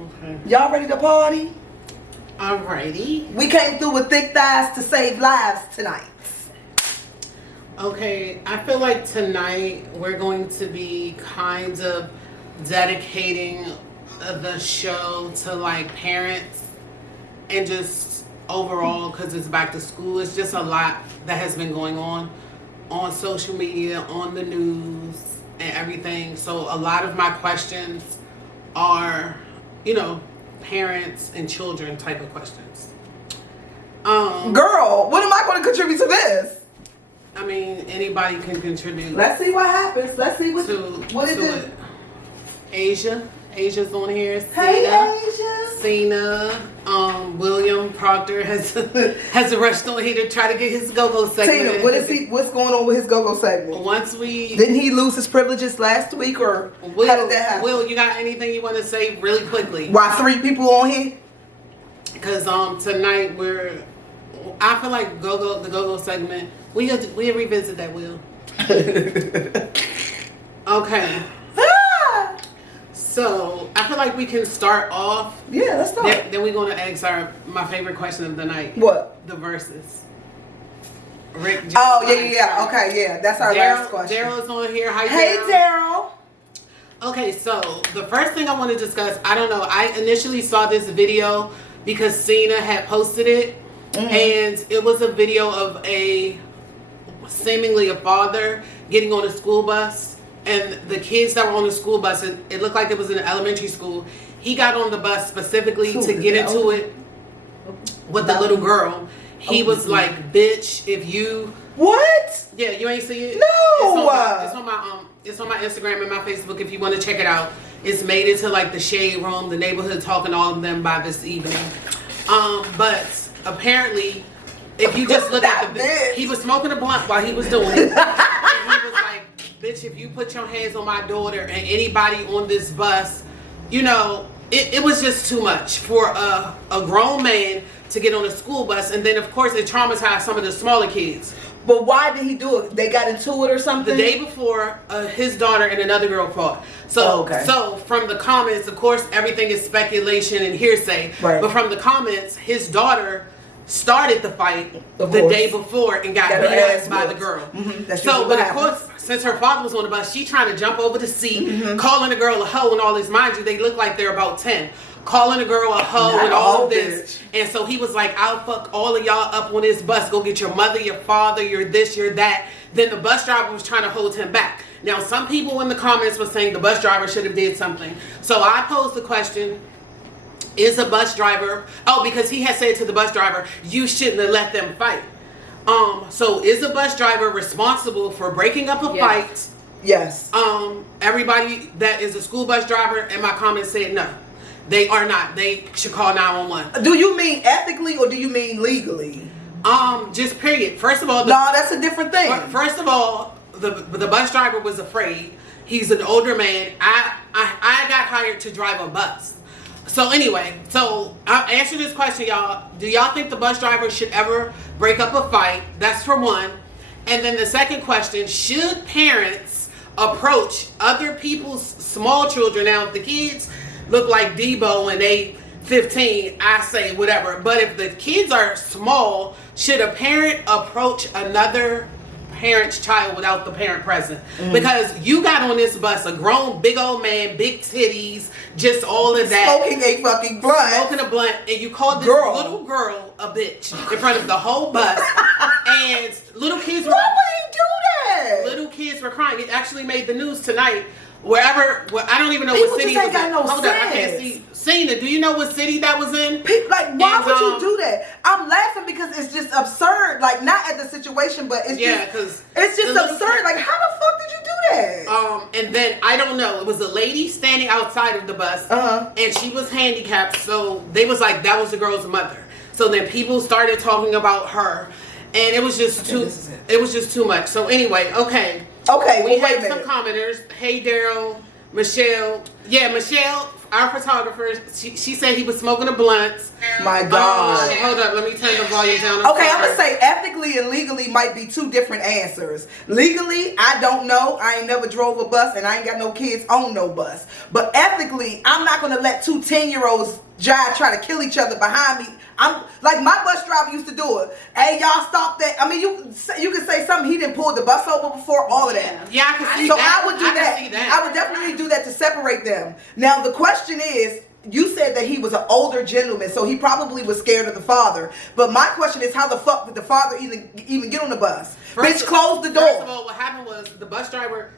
Okay. Y'all ready to party? Alrighty. We came through with thick thighs to save lives tonight. Okay, I feel like tonight we're going to be kind of dedicating the show to like parents and just overall, because it's back to school. It's just a lot that has been going on social media, on the news, and everything. So a lot of my questions are, parents and children type of questions. Girl, what am I going to contribute to this? I mean, anybody can contribute. Let's see what happens. Let's see what it do. Asia's on here. Hey, Asia. Cena. William Proctor has a rushed on here to try to get his go-go segment. Tina, what's going on with his go-go segment? Didn't he lose his privileges last week, or how did that happen? Will, you got anything you want to say really quickly? Why 3 people on here? Because tonight I feel like the go-go segment, we revisit that, Will. Okay. So I feel like we can start off. Yeah, let's start. Then we're gonna ask my favorite question of the night. What? The verses. Rick. Yeah. Okay, yeah. That's our last question. Daryl's on here. Hi, hey, Daryl. Okay, so the first thing I want to discuss, I don't know. I initially saw this video because Cena had posted it, and it was a video of seemingly a father getting on a school bus. And the kids that were on the school bus, it looked like it was in an elementary school. He got on the bus specifically to get into it with the little girl. He was like, "Bitch, if you..." What? Yeah, you ain't see it? No. It's on my Instagram and my Facebook if you want to check it out. It's made it to like the shade room, the neighborhood talking all of them by this evening. But apparently, if you just look at he was smoking a blunt while he was doing it. And he was like, "Bitch, if you put your hands on my daughter and anybody on this bus," it was just too much for a grown man to get on a school bus. And then, of course, it traumatized some of the smaller kids. But why did he do it? They got into it or something? The day before, his daughter and another girl fought. So from the comments, of course, everything is speculation and hearsay. Right. But from the comments, his daughter started the fight the day before and got beat up by the girl. But of course, since her father was on the bus, she trying to jump over the seat, calling the girl a hoe and all this. Mind you, they look like they're about 10. Calling the girl a hoe and all of this. And so he was like, "I'll fuck all of y'all up on this bus. Go get your mother, your father, your this, your that." Then the bus driver was trying to hold him back. Now, some people in the comments were saying the bus driver should have did something. So I posed the question, is a bus driver... because he had said to the bus driver, "You shouldn't have let them fight." So is a bus driver responsible for breaking up a fight? Yes. Everybody that is a school bus driver in my comments said no. They are not. They should call 911. Do you mean ethically or do you mean legally? Just period. First of all... No, that's a different thing. First of all, the bus driver was afraid. He's an older man. I got hired to drive a bus. So anyway, I'll answer this question, y'all. Do y'all think the bus driver should ever break up a fight? That's for one. And then the second question, should parents approach other people's small children? Now, if the kids look like Debo and they 15, I say whatever. But if the kids are small, should a parent approach another parent's child without the parent present? Because you got on this bus a grown big old man, big titties, just all of that, smoking a fucking blunt, and you called this little girl a bitch in front of the whole bus. And little kids were... Why would he do that? Little kids were crying. It actually made the news tonight. I don't even know what city it was in. Hold on, I can't see. Cena, do you know what city that was in? Why would you do that? I'm laughing because it's just absurd. Like, not at the situation, but it's it's just absurd. Like, how the fuck did you do that? And then I don't know. It was a lady standing outside of the bus, and she was handicapped. So they was like, that was the girl's mother. So then people started talking about her, and it was just It was just too much. So anyway, okay. Okay, we have some commenters. Hey, Daryl, Michelle. Yeah, Michelle. our photographer, she said he was smoking a blunt. My God. Hold up, let me turn the volume down. Okay, I'm gonna say ethically and legally might be two different answers. Legally, I don't know. I ain't never drove a bus and I ain't got no kids on no bus. But ethically, I'm not gonna let two 10-year-olds try to kill each other behind me. I'm like, my bus driver used to do it. Hey, y'all stop that. I mean, you can say something. He didn't pull the bus over before, all of that. Yeah, I can see so that. I would do that. I would definitely do that to separate them. Now, the question is, you said that he was an older gentleman, so he probably was scared of the father. But my question is, how the fuck did the father even get on the bus? Bitch, close the door. First of all, what happened was the bus driver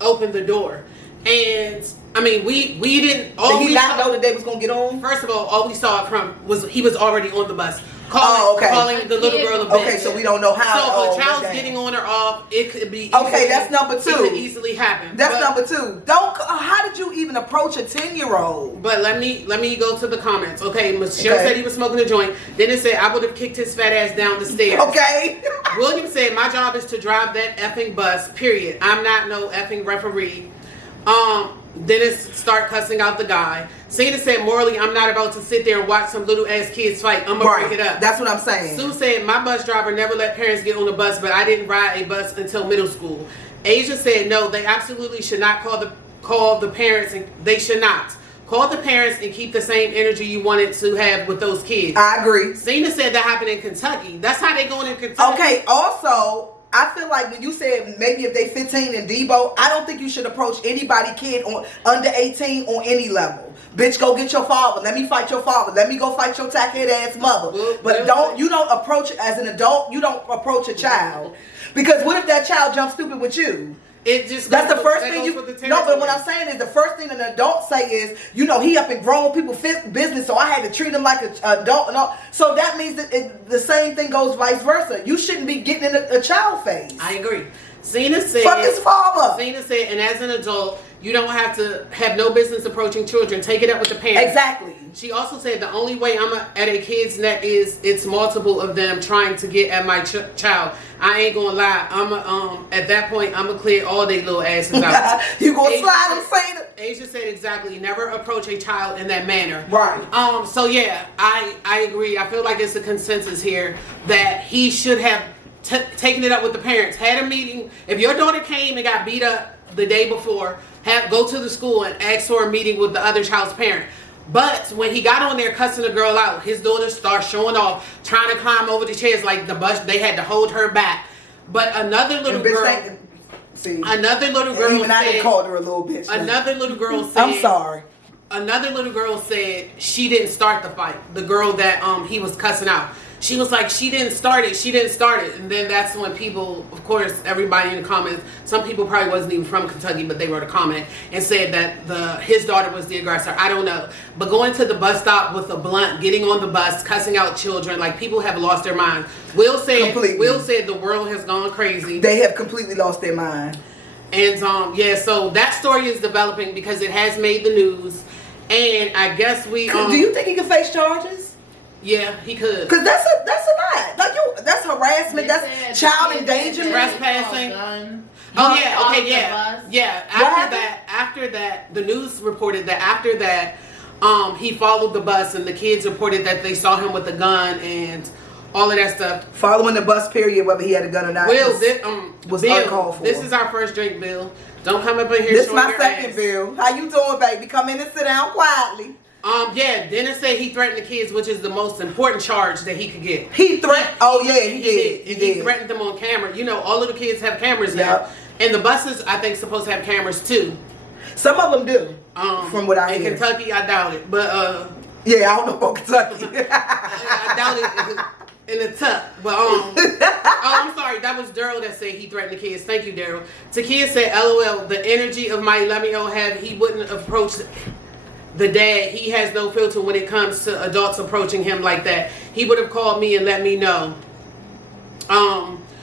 opened the door. And I mean, we didn't. Did he not know that they was gonna get on? First of all we saw from was he was already on the bus, calling the little girl a bitch. Okay, so we don't know how. So if a child's getting on or off, it could be. Okay, that's number 2. It could easily happen. That's number 2. Don't. How did you even approach a 10-year-old? But let me go to the comments. Okay, Michelle said he was smoking a joint. Then it said I would have kicked his fat ass down the stairs. Okay. William said my job is to drive that effing bus. Period. I'm not no effing referee. Dennis start cussing out the guy. Cena said morally, I'm not about to sit there and watch some little ass kids fight. I'm gonna break it up. That's what I'm saying. Sue said my bus driver never let parents get on the bus, but I didn't ride a bus until middle school. Asia said no, they absolutely should not call the parents, and they should not. Call the parents and keep the same energy you wanted to have with those kids. I agree. Cena said that happened in Kentucky. That's how they going in Kentucky. Okay, also, I feel like when you said maybe if they 15 and Debo, I don't think you should approach anybody kid on under 18 on any level. Bitch, go get your father. Let me fight your father. Let me go fight your tackhead ass mother. But you don't approach as an adult. You don't approach a child, because what if that child jumps stupid with you? That's the first thing you no. But what I'm saying is the first thing an adult say is, he up in grown people business, so I had to treat him like an adult and all. So that means that the same thing goes vice versa. You shouldn't be getting in a child phase. I agree. Cena said, fuck his father. Cena said, and as an adult, you don't have to have no business approaching children. Take it up with the parents. Exactly. She also said the only way I'm at a kid's neck is it's multiple of them trying to get at my child. I ain't gonna lie. At that point, I'm gonna clear all they little asses out. You gonna slide them, Cena? Asia said exactly. Never approach a child in that manner. Right. So yeah, I agree. I feel like it's a consensus here that he should have taken it up with the parents. Had a meeting. If your daughter came and got beat up the day before, go to the school and ask for a meeting with the other child's parent. But when he got on there cussing the girl out, his daughter started showing off, trying to climb over the chairs like the bus. They had to hold her back. But another little girl. Another little girl even I didn't call her a little bitch. Another little girl said. I'm sorry. Another little girl said she didn't start the fight. The girl that he was cussing out. She was like, she didn't start it. She didn't start it. And then that's when people, of course, everybody in the comments, some people probably wasn't even from Kentucky, but they wrote a comment and said that his daughter was the aggressor. I don't know. But going to the bus stop with a blunt, getting on the bus, cussing out children, like people have lost their minds. Will said the world has gone crazy. They have completely lost their mind. And so that story is developing because it has made the news. And I guess do you think he can face charges? Yeah, he could. Cause that's a lot. Like that's harassment. That's child endangerment. Trespassing. Oh yeah. Okay. Yeah. After that, the news reported that after that, he followed the bus, and the kids reported that they saw him with a gun and all of that stuff. Following the bus period, whether he had a gun or not. Bill, was uncalled for. This is our first drink, Bill. Don't come up in here. This is my second, Bill. How you doing, baby? Come in and sit down quietly. Dennis said he threatened the kids, which is the most important charge that he could get. He threatened? Oh, yeah, he did. He threatened them on camera. You know, all of the kids have cameras now. And the buses, I think, supposed to have cameras, too. Some of them do, from what I hear. In Kentucky, I doubt it. But, yeah, I don't know about Kentucky. I doubt it in the tuck. But, I'm sorry. That was Daryl that said he threatened the kids. Thank you, Daryl. Takia said, LOL, the energy of my Lemio he wouldn't approach the dad. He has no filter when it comes to adults approaching him like that. He would have called me and let me know.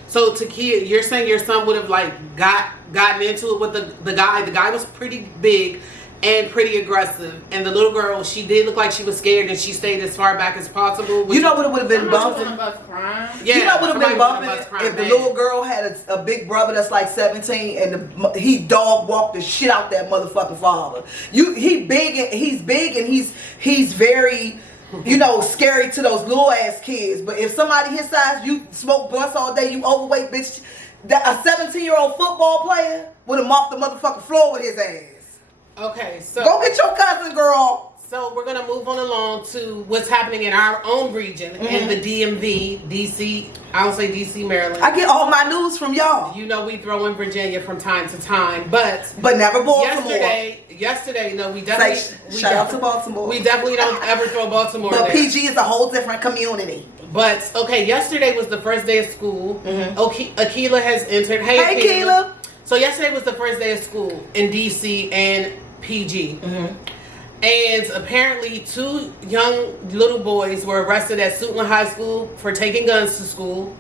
So Takia, you're saying your son would have like gotten into it with the guy. The guy was pretty big, and pretty aggressive. And the little girl, she did look like she was scared, and she stayed as far back as possible. You know what it would have been bumping? Yeah, you know what would have been bumping if the little girl had a big brother that's like 17 and he dog walked the shit out that motherfucking father. He's big and he's very, you know, scary to those little ass kids. But if somebody his size, you smoke blunts all day, you overweight bitch, that a 17-year-old football player would have mopped the motherfucking floor with his ass. Okay, so go get your cousin, girl. So we're gonna move on along to what's happening in our own region, in the DMV, DC. I don't say DC, Maryland. I get all my news from y'all. You know we throw in Virginia from time to time, but never Baltimore. Yesterday, no, we definitely shout out to Baltimore. We definitely don't ever throw Baltimore. But there. PG is a whole different community. But okay, yesterday was the first day of school. Akila has entered. Hey, Akila. So yesterday was the first day of school in DC and PG. And apparently 2 young little boys were arrested at Suitland High School for taking guns to school.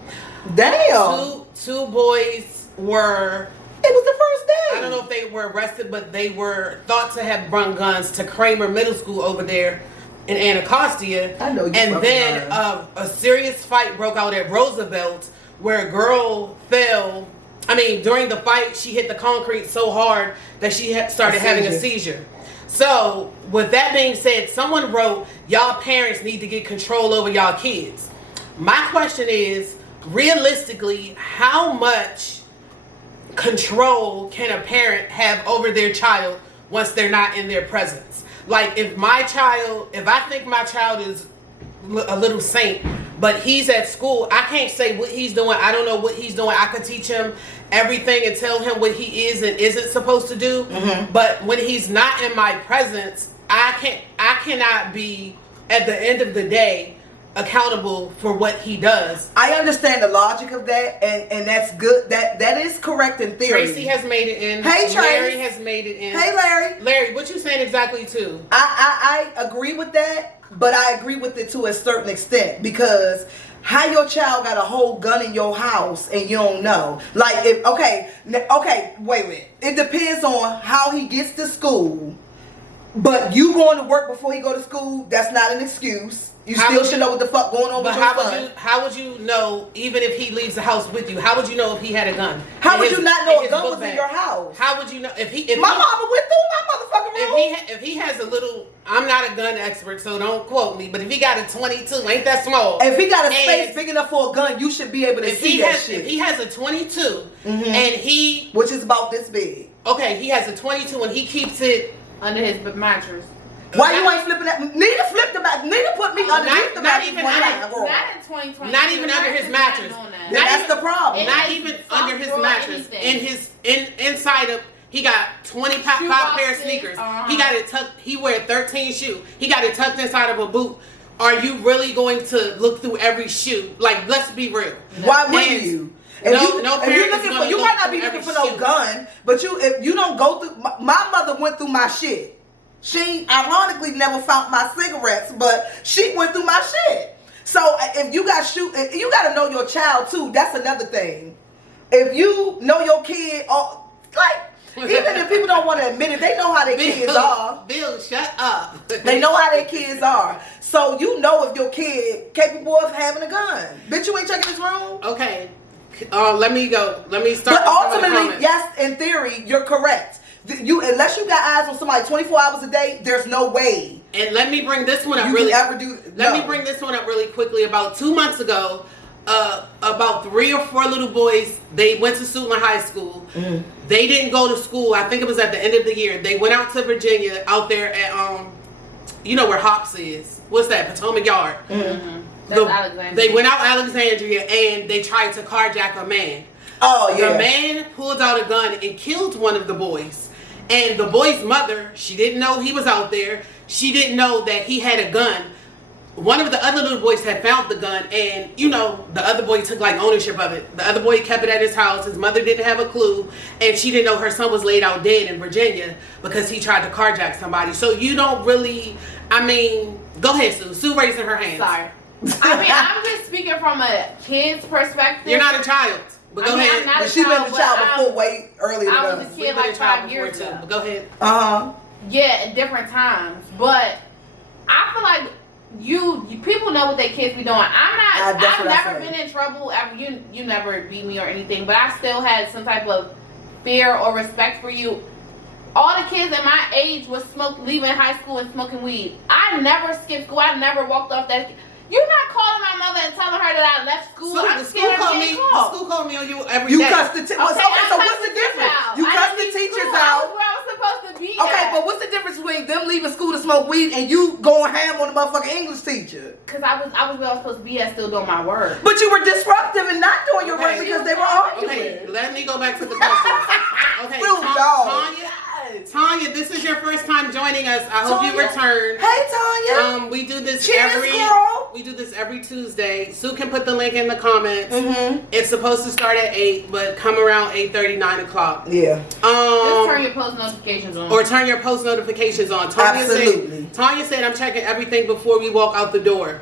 Damn. Two boys were... It was the first day. I don't know if they were arrested, but they were thought to have brought guns to Kramer Middle School over there in Anacostia. I know you. And then a serious fight broke out at Roosevelt where a girl fell. I mean, during the fight, she hit the concrete so hard that she started having a seizure. So, with that being said, someone wrote, y'all parents need to get control over y'all kids. My question is, realistically, how much control can a parent have over their child once they're not in their presence? Like, if I think my child is a little saint, but he's at school, I can't say what he's doing. I don't know what he's doing. I could teach him everything and tell him what he is and isn't supposed to do. But when he's not in my presence, I cannot be, at the end of the day, accountable for what he does. I understand the logic of that, and that's good. That is correct in theory. Tracy has made it in. Hey, Tracy. Larry has made it in. Hey, Larry. Larry, what you saying exactly too? I agree with that, but I agree with it to a certain extent, because how your child got a whole gun in your house and you don't know? Like, wait a minute. It depends on how he gets to school, but you going to work before he go to school, that's not an excuse. You still should know what the fuck going on with your son. How would you know, even if he leaves the house with you, how would you know if he had a gun? How would you not know a gun was in your house? How would you know if my mama went through my motherfucking room? If he has a little, I'm not a gun expert, so don't quote me, but if he got a 22, ain't that small? If he got a space big enough for a gun, you should be able to see that shit. If he has a 22 and which is about this big. Okay, he has a 22 and he keeps it under his mattress. Why you ain't flipping that? Nita flipped the mattress. Nita put me underneath the mattress. Not in 2020. Not even under his mattress. That's the problem. Not even under his mattress. Inside of, he got 25 pair of sneakers. He got it tucked. He wear 13 shoes. He got it tucked inside of a boot. Are you really going to look through every shoe? Like, let's be real. Why wouldn't you? You might not be looking for no gun, but if you don't go through, my mother went through my shit. She ironically never found my cigarettes, but she went through my shit. So if you got you got to know your child too. That's another thing. If you know your kid, even if people don't want to admit it, they know how their kids are. Bill, shut up. They know how their kids are. So you know if your kid capable of having a gun. Bitch, you ain't checking his room? Okay. Let me go. Let me start. But ultimately, yes, in theory, you're correct. Unless you got eyes on somebody 24 hours a day, there's no way. And let me bring this one up Let me bring this one up really quickly. About 2 months ago, about 3 or 4 little boys, they went to Suitland High School. They didn't go to school. I think it was at the end of the year. They went out to Virginia, out there at you know where Hops is. What's that? Potomac Yard. They went out Alexandria and they tried to carjack a man. Oh yeah. The man pulled out a gun and killed one of the boys. And the boy's mother, she didn't know he was out there. She didn't know that he had a gun. One of the other little boys had found the gun, and the other boy took ownership of it. The other boy kept it at his house. His mother didn't have a clue, and she didn't know her son was laid out dead in Virginia because he tried to carjack somebody. So you don't really, go ahead, Sue. Sue raising her hand. Sorry. I'm just speaking from a kid's perspective. You're not a child. But go ahead. But she's been a child before, way earlier. I was a kid like 5 years ago. But go ahead. Yeah, at different times. But I feel like you people know what their kids be doing. I've never been in trouble. You never beat me or anything, but I still had some type of fear or respect for you. All the kids at my age was leaving high school and smoking weed. I never skipped school. I never walked off that. You're not calling my mother and telling her that I left school. So I'm the school called me. The school called me on you every day. You cussed the teachers. Okay, so what's the difference? You cussed the teachers out. I was where I was supposed to be. Okay, but what's the difference between them leaving school to smoke weed and you going ham on the motherfucking English teacher? Because I was where I was supposed to be at, still doing my work. But you were disruptive and not doing your work because they were arguing. Okay, let me go back to the question. Okay, Tanya, this is your first time joining us. I hope you return. Hey, Tanya. We do this We do this every Tuesday. Sue can put the link in the comments. Mm-hmm. It's supposed to start at 8, but come around 8:30, 9 o'clock. Yeah. Just turn your post notifications on. Or turn your post notifications on. Tanya said I'm checking everything before we walk out the door.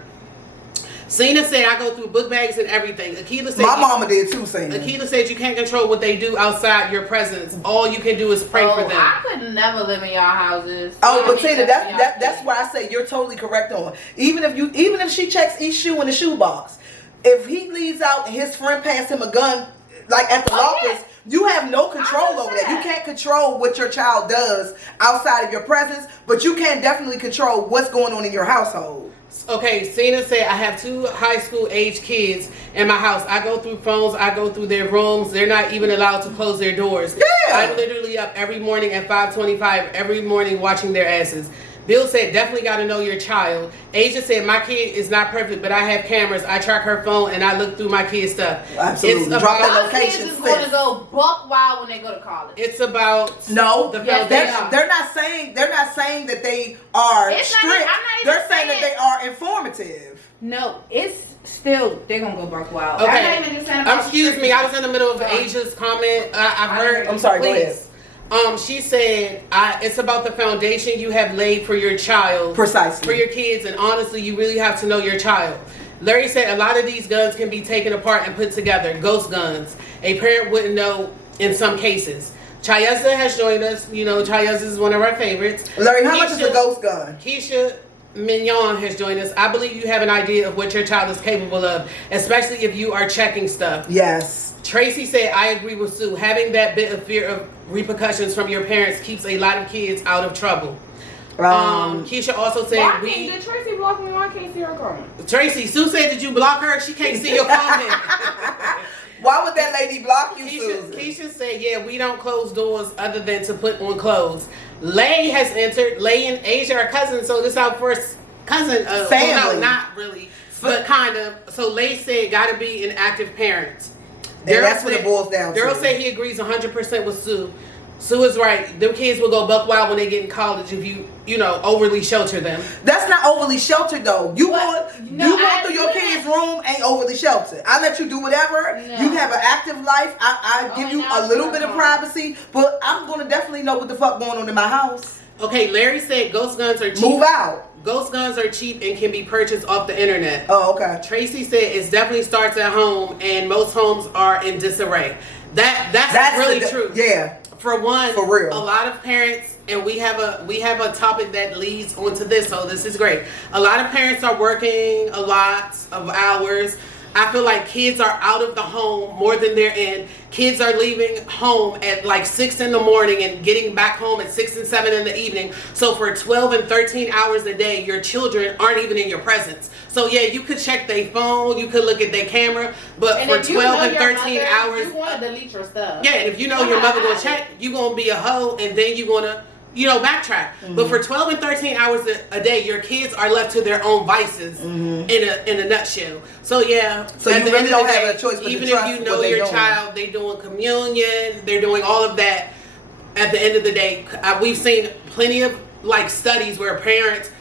Cena said I go through book bags and everything. Akila said my mama did too, Cena. Akila said you can't control what they do outside your presence. All you can do is pray for them. I could never live in y'all houses. But Cena, that's why I say you're totally correct on. Even if she checks each shoe in the shoebox, if he leaves out and his friend passed him a gun, like at the lockers. You have no control over that. You can't control what your child does outside of your presence, but you can definitely control what's going on in your household. Okay, Cena said, I have 2 high school age kids in my house. I go through phones. I go through their rooms. They're not even allowed to close their doors. Yeah. I'm literally up every morning at 5:25, every morning watching their asses. Bill said, definitely got to know your child. Asia said, my kid is not perfect, but I have cameras. I track her phone, and I look through my kid's stuff. Absolutely. It's about, my kids is going to go buck wild when they go to college. It's about the foundation. They're not saying that they are strict. They're saying that they are informative. No, it's still they're gonna go buck wild. Okay. Excuse me, I was in the middle of Asia's comment. I heard. I'm sorry. Go ahead. She said, it's about the foundation you have laid for your child. Precisely. For your kids, and honestly, you really have to know your child. Larry said, a lot of these guns can be taken apart and put together. Ghost guns. A parent wouldn't know in some cases. Chayeza has joined us. You know, Chayeza is one of our favorites. Larry, how much is a ghost gun? Keisha Mignon has joined us. I believe you have an idea of what your child is capable of, especially if you are checking stuff. Yes. Tracy said, I agree with Sue. Having that bit of fear of repercussions from your parents keeps a lot of kids out of trouble. Keisha also said, did Tracy block me? Why can't see her comment? Tracy, Sue said, did you block her? She can't see your comment. Why would that lady block you, Susan? Keisha said, yeah, we don't close doors other than to put on clothes. Lay has entered. Lay and Asia are cousins, so this is our first cousin. Family. Well, no, not really, but kind of. So Lay said, gotta be an active parent. And that's what it boils down to. Daryl said he agrees 100% with Sue. Sue is right. Them kids will go buck wild when they get in college if you know, overly shelter them. That's not overly sheltered though. You going through your kid's room ain't overly sheltered. I let you do whatever. No. You have an active life. I give you a little bit of privacy, but I'm gonna definitely know what the fuck going on in my house. Okay, Larry said ghost guns are cheap. Move out. Ghost guns are cheap and can be purchased off the internet. Oh, okay. Tracy said it definitely starts at home, and most homes are in disarray. That's really true. Yeah. For one, for real, a lot of parents, and we have a topic that leads onto this, so this is great. A lot of parents are working a lot of hours. I feel like kids are out of the home more than they're in. Kids are leaving home at like 6 in the morning and getting back home at 6 and 7 in the evening. So for 12 and 13 hours a day, your children aren't even in your presence. So yeah, you could check their phone, you could look at their camera, but for 12 and 13 hours, you want to delete your stuff. Yeah, and if you know your mother gonna check, you gonna be a hoe, and then you gonna, backtrack. Mm-hmm. But for 12 and 13 hours a day, your kids are left to their own vices. Mm-hmm. in a nutshell. So yeah. So you really don't have a choice but even if you know your child, they doing communion, they're doing all of that. At the end of the day, we've seen plenty of like studies where parents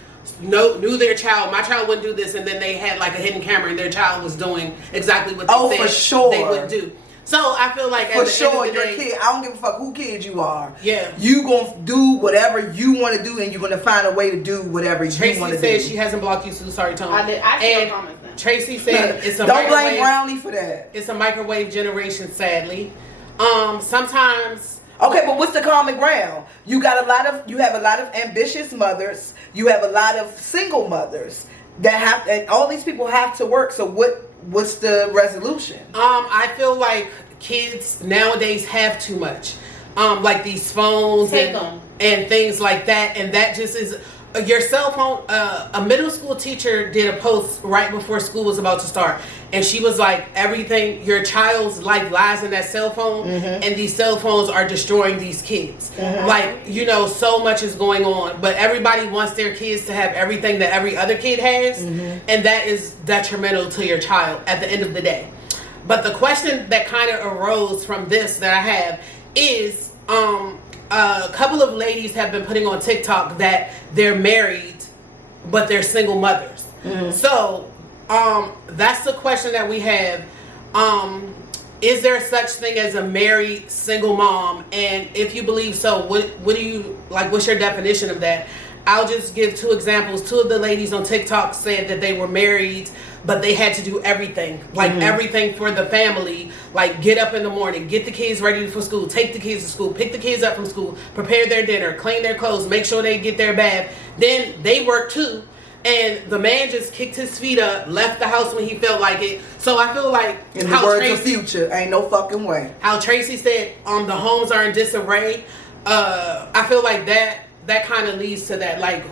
knew their child. My child wouldn't do this, and then they had like a hidden camera, and their child was doing exactly what they said for sure they would do. So I feel like for sure your kid, I don't give a fuck who kid you are. Yeah. You gonna do whatever you want to do, and you're gonna find a way to do whatever you want to do. Tracy said she hasn't blocked you, so sorry, Tone. I did. I see comments then. Tracy said it's a don't blame Brownie for that. It's a microwave generation, sadly. Sometimes Okay, but what's the common ground? You have a lot of ambitious mothers. You have a lot of single mothers that and all these people have to work. So what's the resolution? I feel like kids nowadays have too much. Like these phones and things like that, and that just is your cell phone. A middle school teacher did a post right before school was about to start, and she was like, everything, your child's life lies in that cell phone, and these cell phones are destroying these kids. Like, so much is going on, but everybody wants their kids to have everything that every other kid has, and that is detrimental to your child at the end of the day. But the question that kind of arose from this that I have is, a couple of ladies have been putting on TikTok that they're married, but they're single mothers. So, that's the question that we have. Is there such thing as a married single mom? And if you believe so, what do you, like, what's your definition of that? I'll just give 2 examples. 2 of the ladies on TikTok said that they were married, but they had to do everything, like everything for the family, like get up in the morning, get the kids ready for school, take the kids to school, pick the kids up from school, prepare their dinner, clean their clothes, make sure they get their bath. Then they work too. And the man just kicked his feet up, left the house when he felt like it. So I feel like, in the words of Future, ain't no fucking way. How Tracy said, the homes are in disarray. I feel like that kind of leads to that, like,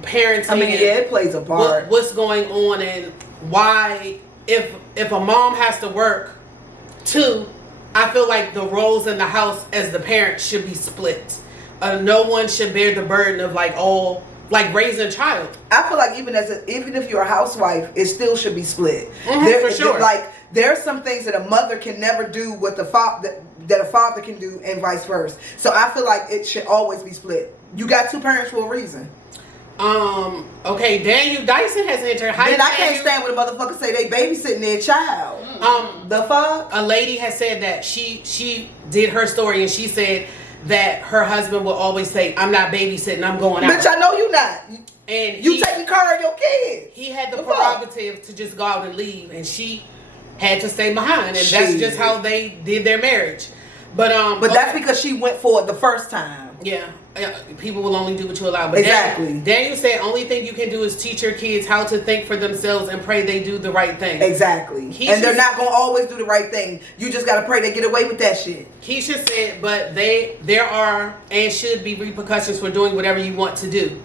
parenting. I mean, yeah, it plays a part. What's going on, and why, if a mom has to work too, I feel like the roles in the house as the parent should be split. No one should bear the burden of raising a child. I feel like even if you're a housewife, it still should be split. For sure. There are some things that a mother can never do what that a father can do, and vice versa. So I feel like it should always be split. You got 2 parents for a reason. Okay, Daniel Dyson has entered. Then I can't stand when a motherfucker say they babysitting their child. The fuck? A lady has said that she did her story, and she said that her husband will always say, "I'm not babysitting, I'm going out." Bitch, I know you not. And you taking care of your kids. He had the prerogative to just go out and leave, and she had to stay behind, and that's just how they did their marriage. But that's because she went for it the first time. Yeah. People will only do what you allow. But exactly. Daniel said only thing you can do is teach your kids how to think for themselves and pray they do the right thing. Exactly. They're not going to always do the right thing. You just got to pray they get away with that shit. Keisha said, but there are and should be repercussions for doing whatever you want to do.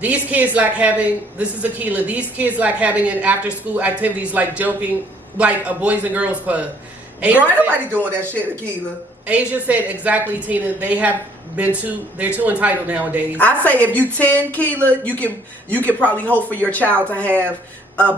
These kids like having, this is Akila, these kids like having an after school activities like joking, like a boys and girls club. Girl, ain't nobody doing that shit, Akila. Asia said exactly, Tina. They're too entitled nowadays. I say if you 10, Keela, you can probably hope for your child to have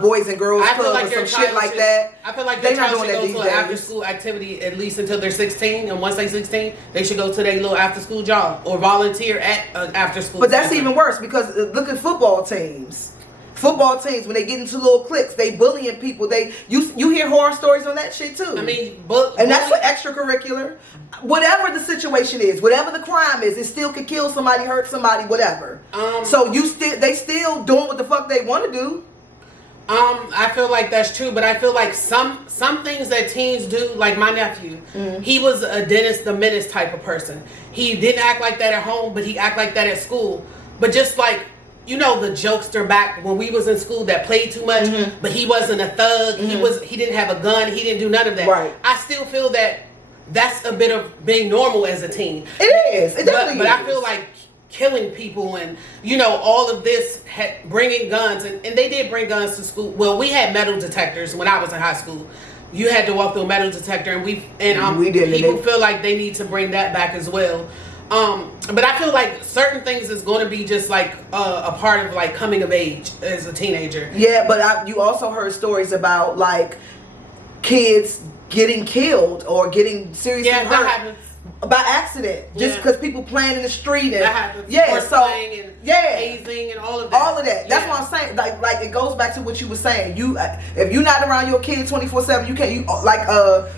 boys and girls club or some shit like that. I feel like their child should go to an after school activity at least until they're 16, and once they're 16, they should go to their little after school job or volunteer at an after school. But that's even worse because look at football teams. Football teams, when they get into little cliques, they bullying people. You hear horror stories on that shit too. I mean, and that's for extracurricular. Whatever the situation is, whatever the crime is, it still could kill somebody, hurt somebody, whatever. So they still doing what the fuck they want to do. I feel like that's true, but I feel like some things that teens do, like my nephew, he was a Dennis the Menace type of person. He didn't act like that at home, but he act like that at school. But just like, the jokester back when we was in school that played too much, but he wasn't a thug. He didn't have a gun. He didn't do none of that. Right. I still feel that that's a bit of being normal as a teen. It is. It definitely but is. I feel like killing people and all of this, bringing guns, and they did bring guns to school. Well, we had metal detectors when I was in high school. You had to walk through a metal detector, and we did. People feel like they need to bring that back as well. But I feel like certain things is going to be just like a part of like coming of age as a teenager. Yeah, but you also heard stories about like kids getting killed or getting seriously hurt. That happens. By accident, just because people playing in the street and that happens. Yeah, so and hazing and all of that. All of that. That's what I'm saying. Like it goes back to what you were saying. If you're not around your kids 24/7, you can't.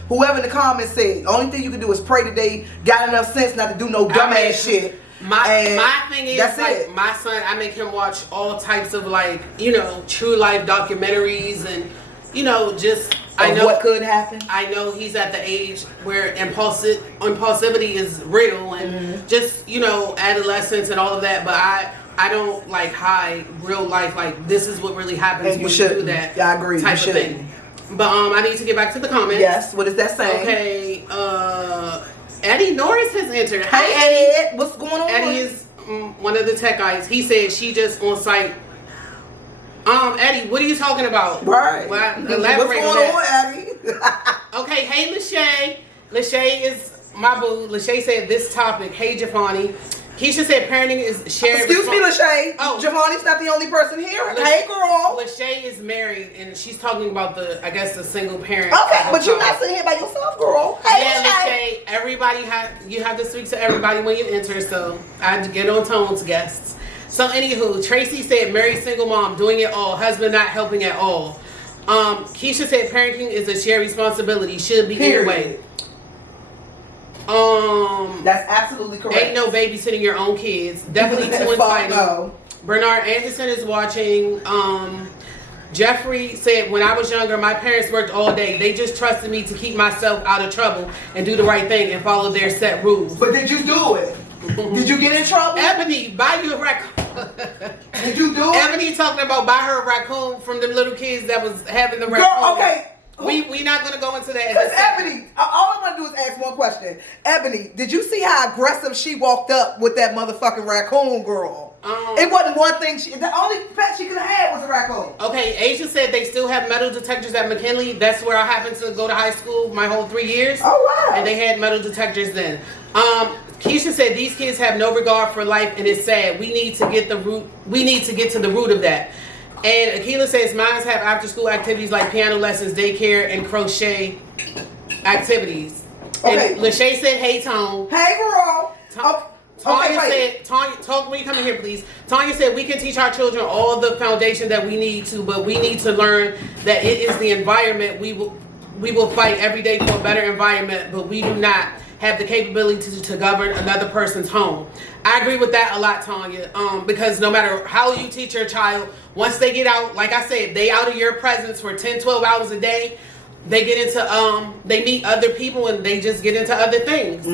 Whoever in the comments said, only thing you can do is pray that they got enough sense not to do no dumbass shit. My thing is that's like it. My son, I make him watch all types of true life documentaries and just what could happen. I know he's at the age where impulsivity is real and just, you know, adolescence and all of that. But I don't like hide real life. Like, this is what really happens when you do that. Yeah, I agree. Type of thing. But I need to get back to the comments. Yes. What is that saying? Okay. Eddie Norris has entered. Hey, Ed. What's going on? Eddie is one of the tech guys. He said she just on site. Eddie, what are you talking about? Right. Well, elaborate What's going on, Eddie? Okay, hey, Lachey. Lachey is my boo. Lachey said this topic. Hey, Jafani. Keisha said parenting is shared. Excuse me, Lachey. Oh, Javani's not the only person here. Hey, girl. Lachey is married, and she's talking about the single parent. Okay, but you're not sitting here by yourself, girl. Hey, yeah, Lachey. Everybody you have to speak to everybody when you enter. So I get on Tone's guests. So anywho, Tracy said married single mom doing it all, husband not helping at all. Keisha said parenting is a shared responsibility, should be either way. That's absolutely correct. Ain't no babysitting your own kids. Definitely too entitled. No. Bernard Anderson is watching. Jeffrey said, when I was younger, my parents worked all day. They just trusted me to keep myself out of trouble and do the right thing and follow their set rules. But did you do it? Did you get in trouble? Ebony, buy you a raccoon. Did you do it? Ebony talking about buy her a raccoon from them little kids that was having the raccoon. Girl, okay. We not gonna go into that. Because Ebony, all I want to do is ask one question. Ebony, did you see how aggressive she walked up with that motherfucking raccoon, girl? It wasn't one thing. The only pet she could have had was a raccoon. Okay, Asia said they still have metal detectors at McKinley. That's where I happened to go to high school my whole 3 years. Oh wow! And they had metal detectors then. Keisha said these kids have no regard for life and it's sad. We need to get to the root of that. And Akila says mines have after school activities like piano lessons, daycare, and crochet activities. Okay. And Lachey said, hey, Tone. Hey, girl. Tanya said, talk when you come in here, please. Tanya said, we can teach our children all the foundation that we need to, but we need to learn that it is the environment. We will fight every day for a better environment, but we do not have the capability to govern another person's home. I agree with that a lot, Tanya, because no matter how you teach your child, once they get out, like I said, they out of your presence for 10, 12 hours a day, they get into, they meet other people and they just get into other things.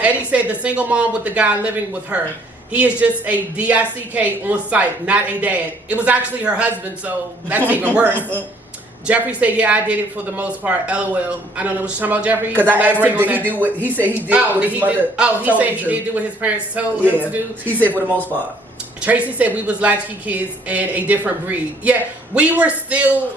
Eddie said the single mom with the guy living with her, he is just a DICK on site, not a dad. It was actually her husband, so that's even worse. Jeffrey said, yeah, I did it for the most part. LOL. I don't know what you're talking about, Jeffrey. Because I asked him, did he do what he said he did with his mother? He said he did do what his parents told him to do. He said for the most part. Tracy said we was latchkey kids and a different breed. Yeah, we were still,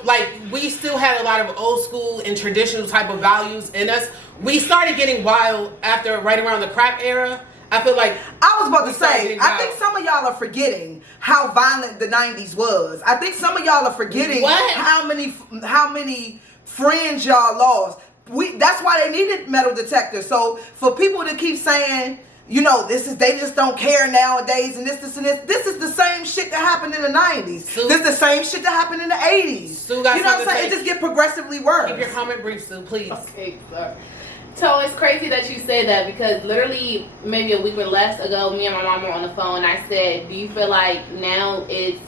we still had a lot of old school and traditional type of values in us. We started getting wild after right around the crack era. I feel like I was about to say, I think some of y'all are forgetting how violent the 90s was. I think some of y'all are forgetting how many friends y'all lost. That's why they needed metal detectors. So for people to keep saying, you know, they just don't care nowadays and this and this. This is the same shit that happened in the 90s. Sue, this is the same shit that happened in the 80s. Sue got you know what I'm saying? It just get progressively worse. Keep your comment brief, Sue, please. Okay, sorry. So it's crazy that you say that because literally maybe a week or less ago, me and my mom were on the phone. I said, do you feel like now it's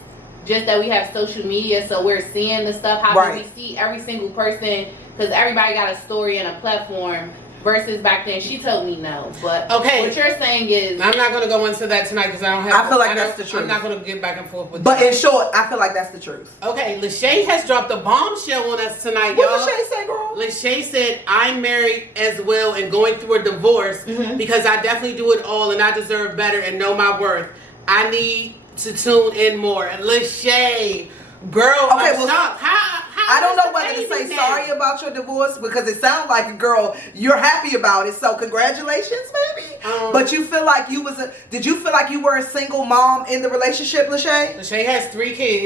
just that we have social media, so we're seeing the stuff? How do we see every single person? Because everybody got a story and a platform. Versus back then, she told me no. But what you're saying is, I'm not going to go into that tonight because I don't have. I feel like that's the truth. I'm not going to get back and forth with. But in short, I feel like that's the truth. Okay, Lachey has dropped a bombshell on us tonight, y'all. What Lachey say, girl? Lachey said, "I'm married as well and going through a divorce because I definitely do it all and I deserve better and know my worth. I need to tune in more." Lachey, girl, okay, I'm shocked. I don't know whether to say sorry about your divorce because it sounds like, girl, you're happy about it. So congratulations, baby. But you feel like did you feel like you were a single mom in the relationship, Lachey? Lachey has 3 kids.